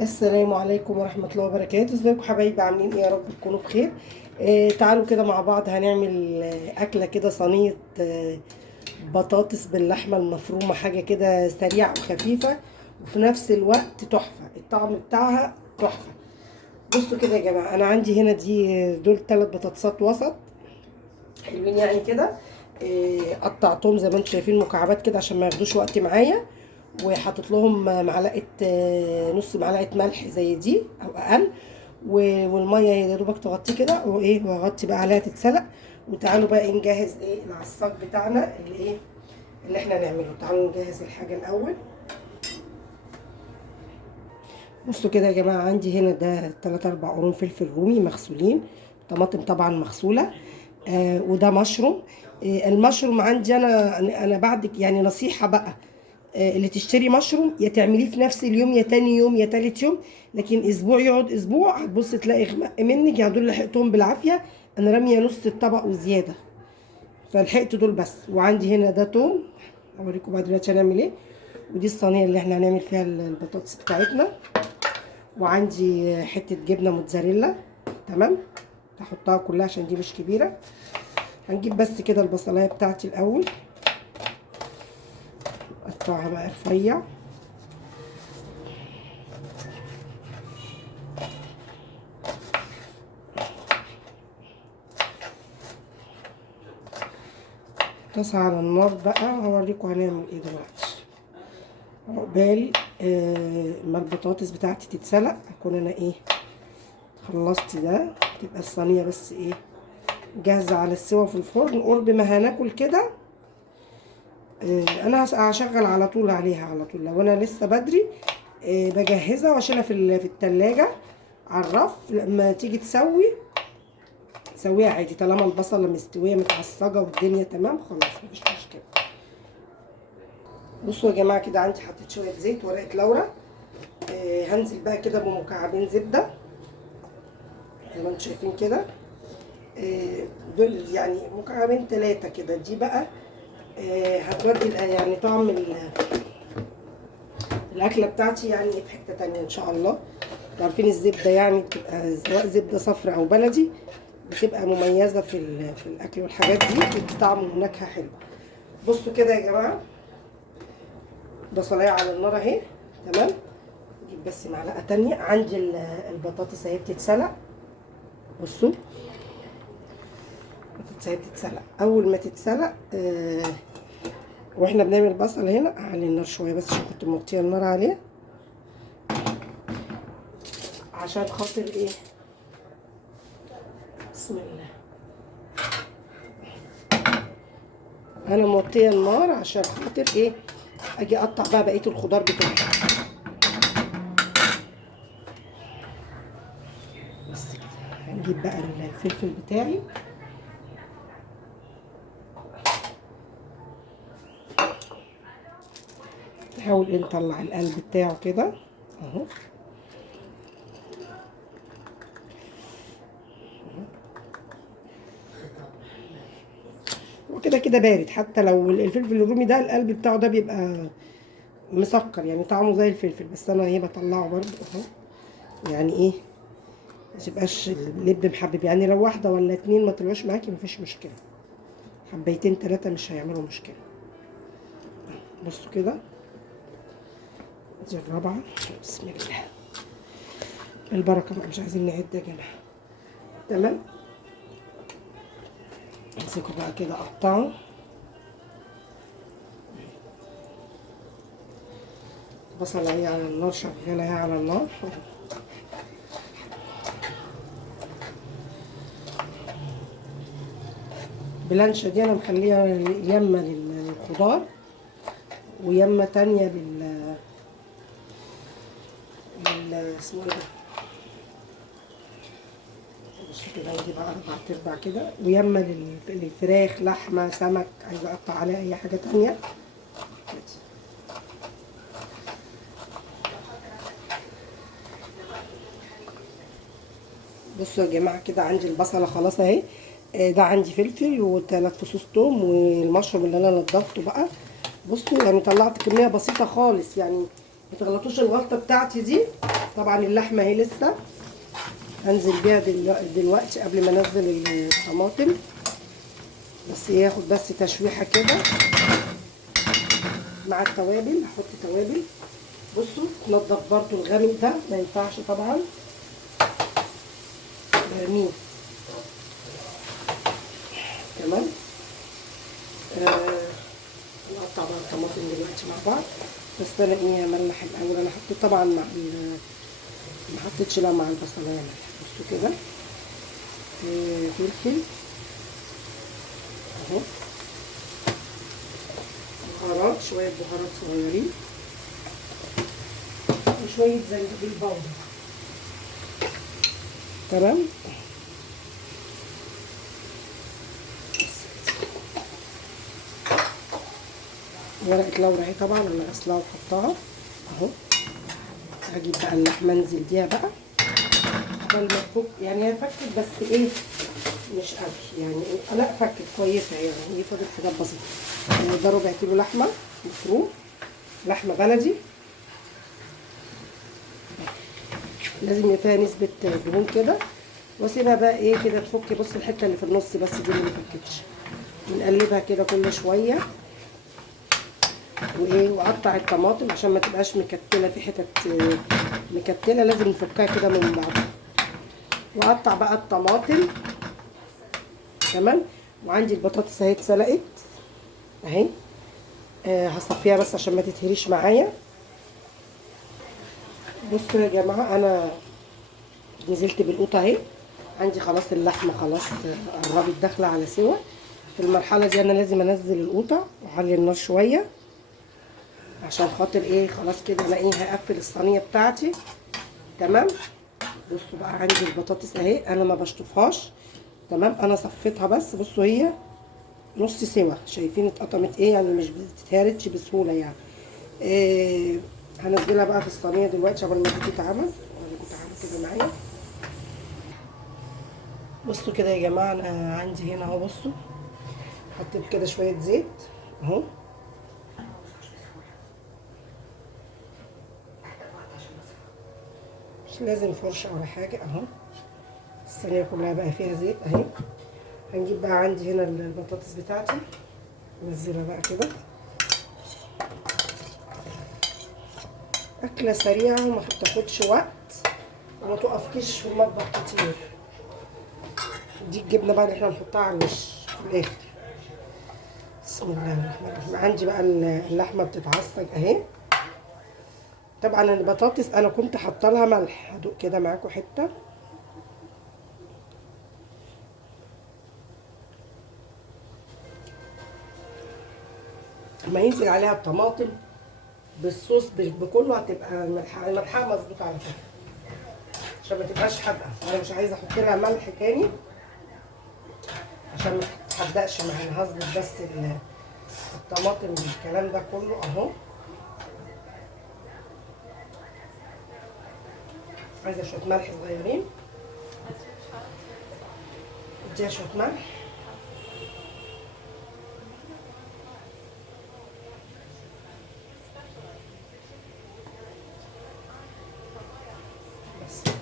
السلام عليكم ورحمة الله وبركاته. ازيكم حبايبي؟ عاملين ايه؟ يا رب تكونوا بخير. تعالوا كده مع بعض هنعمل أكلة كده، صينية بطاطس باللحمة المفرومة. حاجة كده سريعة وخفيفة وفي نفس الوقت تحفة، الطعم بتاعها تحفة. بصوا كده يا جماعة، أنا عندي هنا دول 3 بطاطسات وسط حلوين يعني كده. قطعتهم زي ما انتم شايفين مكعبات كده عشان ما ياخدوش وقت معايا، وحطيت لهم معلقه نص معلقه ملح زي دي او اقل، والميه يا دوبك تغطيه كده وايه، واغطي بقى عليها تتسلق. وتعالوا بقى ايه نجهز ايه العصاج بتاعنا اللي احنا نعمله. تعالوا نجهز الحاجه الاول. بصوا كده يا جماعه، عندي هنا ده 3 4 قرون فلفل رومي مغسولين، طماطم طبعا مغسوله، وده مشروم. المشروم عندي انا بعد يعني نصيحه بقى، اللي تشتري مشروم يا تعمليه في نفس اليوم يا تاني يوم يا تالت يوم، لكن اسبوع يقعد اسبوع هتبص تلاقي غمق منك. يعني دول لحقتهم بالعافيه، انا راميه نص الطبق وزياده، فلحقت دول بس. وعندي هنا ده توم، اوريكم بقى دلوقتي هنعمل ايه. ودي الصينيه اللي احنا هنعمل فيها البطاطس بتاعتنا. وعندي حته جبنه موتزاريلا، تمام، هحطها كلها عشان دي مش كبيره. هنجيب بس كده البصلايه بتاعتي الاول، اقطعها بقى رفيع. طاسة على النار بقى، هوريكم هنعمل ايه دلوقتي. عقبال ما البطاطس بتاعتي تتسلق اكون انا ايه خلصت ده، تبقى الصينيه بس ايه جاهزه على السوا في الفرن. قرب ما هناكل كده انا هشغل على طول عليها على طول. لو انا لسه بدري بجهزها واشيلها في التلاجة على الرف. لما تيجي تسويها عادي، طالما البصله مستويه متعصجه والدنيا تمام خلاص مفيش مشكله. بصوا يا جماعه كده، عندي حطيت شويه زيت ورقه لورا. هنزل بقى كده بمكعبين زبده زي ما انتم شايفين كده. دول يعني مكعبين 3 كده. دي بقى هتودي يعني طعم الاكله بتاعتي يعني في حته تانية ان شاء الله. عارفين الزبده يعني بتبقى سواء زبده صفرا او بلدي، بتبقى مميزه في الاكل والحاجات دي، بتدي طعم ونكهه حلوه. بصوا كده يا جماعه، بصلايه على النار اهي، تمام. نجيب بس معلقه تانية. عندي البطاطس اهي بتتسلق. بصوا البطاطس اهي بتتسلق. اول ما تتسلق واحنا بنعمل البصل هنا اعلي النار شويه بس عشان كنت موطيه النار عليه، عشان خاطر ايه، بسم الله، انا موطيه النار عشان خاطر ايه اجي اقطع بقى بقيه الخضار بتاعي. بس كده هنجيب بقى الفلفل بتاعي. نحاول ايه نطلع القلب بتاعه كده اهو. وكده كده بارد، حتى لو الفلفل الرومي ده القلب بتاعه ده بيبقى مسكر يعني طعمه زي الفلفل، بس انا ايه بطلعه برضه اهو. يعني ايه متبقاش اللب محبب. يعني لو واحده ولا 2 ما طلعوش معاكي مفيش مشكله، حبيتين 3 مش هيعملوا مشكله. بصوا كده، دي الرابعه. بسم الله، البركه بقى، مش عايزين نعد يا جماعه. تمام، امسكوا بقى كده قطعوا. بصل اهي على النار شغاله اهي على النار. بلانشة دي انا مخليها يمه للخضار ويمه تانية اسمه ايه ده. بصوا كده، ودي بقى 4 كده، ويمه للفراخ، لحمه، سمك، عايزه اقطع عليها اي حاجه تانية كده. بصوا يا جماعه كده، عندي البصله خلاص اهي. ده عندي فلفل و3 فصوص توم والمشروم اللي انا نضفته بقى. بصوا يعني طلعت كميه بسيطه خالص، يعني ما تغلطوش الغلطه بتاعتي دي. طبعا اللحمه اهي لسه هنزل بيها دلوقتي قبل ما انزل الطماطم، بس ياخد بس تشويحه كده مع التوابل. هحط توابل. بصوا نضف برضو الغامق ده ما ينفعش طبعا، برميه. تمام. نقطع بقى الطماطم دلوقتي مع بعض، بس انا ايه املح الاول. انا حطيت طبعا مع ما حطيتش لا مع البصلايه ملح. بصوا كده فلفل اهو، بهارات، شويه بهارات صغيرين، وشويه زنجبيل باودر. تمام. ورقه لورا اهي طبعا انا غسلاها وحطها اهو. هجيب بقى اللحمه انزل بيها بقى قبل ما تفك. يعني هي فكت بس ايه مش قوي يعني إيه؟ لا فكت كويسه يعني، هي فضلت حاجات بسيطه. ده ربع كيلو لحمه مفروم، لحمه بلدي، لازم يبقى فيها نسبه دهون كده. واسيبها بقى ايه كده تفك. بص الحته اللي في النص بس دي اللي مفكتش، بنقلبها كده كل شويه. وايه واقطع الطماطم عشان ما تبقاش مكتله في حتت مكتله، لازم نفكها كده من بعض. واقطع بقى الطماطم. تمام. وعندي البطاطس اهي اتسلقت اهي. هصفيها بس عشان ما تتهريش معايا. بصوا يا جماعه انا نزلت بالقوطه اهي. عندي خلاص اللحمه خلاص قربت داخله على سوا. في المرحله دي انا لازم انزل القوطه واعلي النار شويه عشان خاطر ايه خلاص كده انا ايه هقفل الصينيه بتاعتي. تمام. بصوا بقى عندي البطاطس اهي انا ما بشطفهاش. تمام. انا صفيتها بس. بصوا هي نص سوا، شايفين اتقطمت ايه يعني، مش بتتهرتش بسهوله يعني. هنزلها بقى في الصينيه دلوقتي قبل ما دي تتعمل. تعمل كده معايا. بصوا كده يا جماعه انا عندي هنا اهو. بصوا حطيت كده شويه زيت اهو. مش لازم فرشه ولا حاجه اهو. الصينيه كلها بقى فيها زيت اهي. هنجيب بقى عندي هنا البطاطس بتاعتي، انزلها بقى كده. اكله سريعه وما تاخدش وقت وما توقفكيش في المطبخ كتير. دي الجبنه بقى اللي احنا هنحطها على الوش في الاخر. بسم الله الرحمن الرحيم. عندي بقى اللحمه بتتعصج اهي. طبعا البطاطس انا كنت حاطه لها ملح. هدوق كده معاكم حته. لما ينزل عليها الطماطم بالصوص بكله هتبقى الملحه مظبوطه على فكره، عشان ما تبقاش حادقه. انا مش عايزه احط لها ملح تاني عشان ما تحدقش معانا. هظبط بس الطماطم بالكلام ده كله اهو. عايزه شويه ملح صغيرين، اديها شويه ملح. بس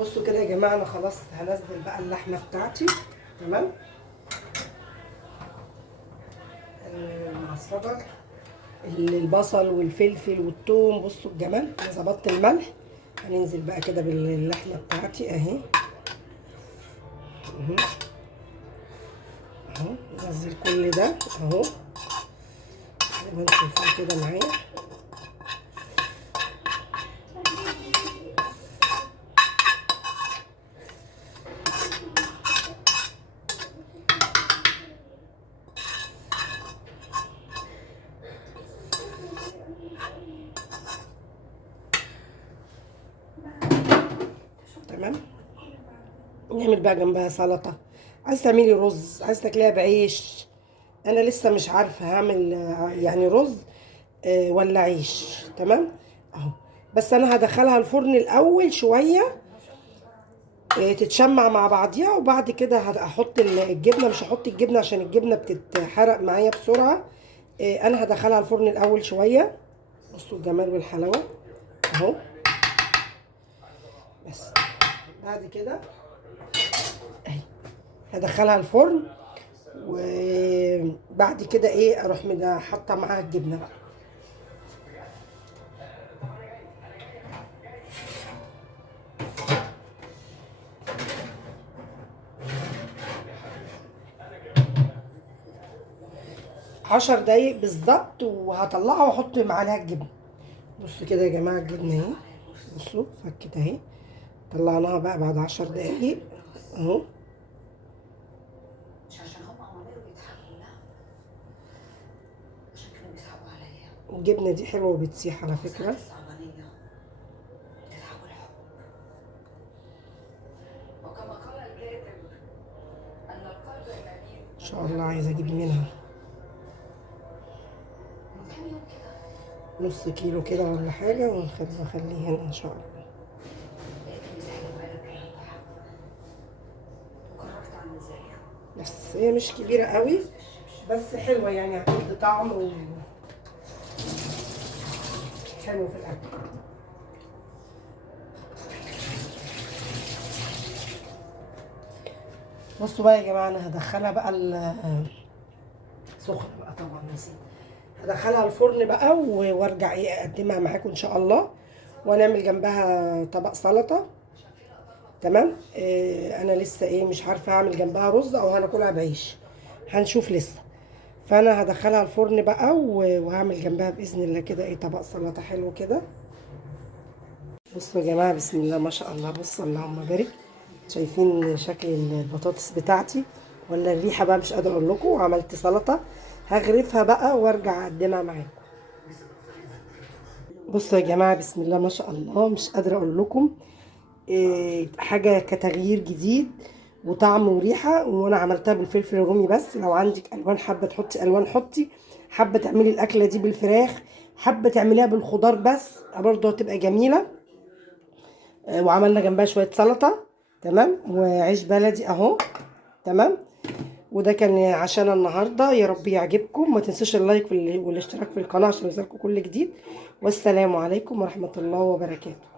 بصوا كده يا جماعه انا خلاص هنزل بقى اللحمه بتاعتي. تمام. معصجه البصل والفلفل والثوم. بصوا الجمال. انا ظبطت الملح. هننزل بقى كده باللحمه بتاعتي اهي اهو. ننزل كل ده اهو زي ما انتم شايفين كده معايا. تمام. نعمل بقى جنبها سلطه، عايز تعملي رز، عايز تاكليها بعيش. انا لسه مش عارفه هعمل يعني رز ولا عيش. تمام اهو. بس انا هدخلها الفرن الاول شويه تتشمع مع بعضيها. وبعد كده هحط الجبنه. مش هحط الجبنه عشان الجبنه بتتحرق معايا بسرعه. انا هدخلها الفرن الاول شويه. بصوا الجمال والحلاوه اهو. بس بعد كده اهي هدخلها الفرن. وبعد كده ايه اروح حاطه معاها الجبنه بقى. عشر دقايق بالظبط وهطلعها واحط معاها الجبنه. بصوا كده يا جماعه الجبنه اهي. بصوا فكت اهي. طلعناها بقى بعد 10 دقايق اهو. الجبنه دي حلوه وبتسيح على فكره. ان شاء الله عايزه اجيب منها نص كيلو كده ولا حاجه ونخليه هنا ان شاء الله. بس هي مش كبيره قوي بس حلوه يعني هتدي طعم حلو في الاكل. بصوا بقى يا جماعه انا هدخلها بقى سخن بقى طبعا نسيت. هدخلها الفرن بقى وارجع ايه اقدمها معاكم ان شاء الله. ونعمل جنبها طبق سلطه. تمام. انا لسه ايه مش عارفه اعمل جنبها رز او هناكلها بعيش. هنشوف لسه. فانا هدخلها الفرن بقى وهعمل جنبها باذن الله كده ايه طبق سلطه حلو كده. بصوا يا جماعه بسم الله ما شاء الله. بصوا اللهم بارك. شايفين شكل البطاطس بتاعتي ولا الريحه بقى مش قادره اقول لكم. وعملت سلطه هغرفها بقى وارجع اقدمها معاكم. بصوا يا جماعه بسم الله ما شاء الله. مش قادره اقول لكم حاجه كتغيير جديد وطعم وريحه. وانا عملتها بالفلفل الرومي بس. لو عندك الوان حابه تحطي الوان حطي. حابه تعملي الاكله دي بالفراخ حابه تعمليها بالخضار بس برضه هتبقى جميله. وعملنا جنبها شويه سلطه. تمام. وعيش بلدي اهو. تمام. وده كان عشان النهارده. يا رب يعجبكم. ما تنسوش اللايك والاشتراك في القناه عشان يوصلكم كل جديد. والسلام عليكم ورحمه الله وبركاته.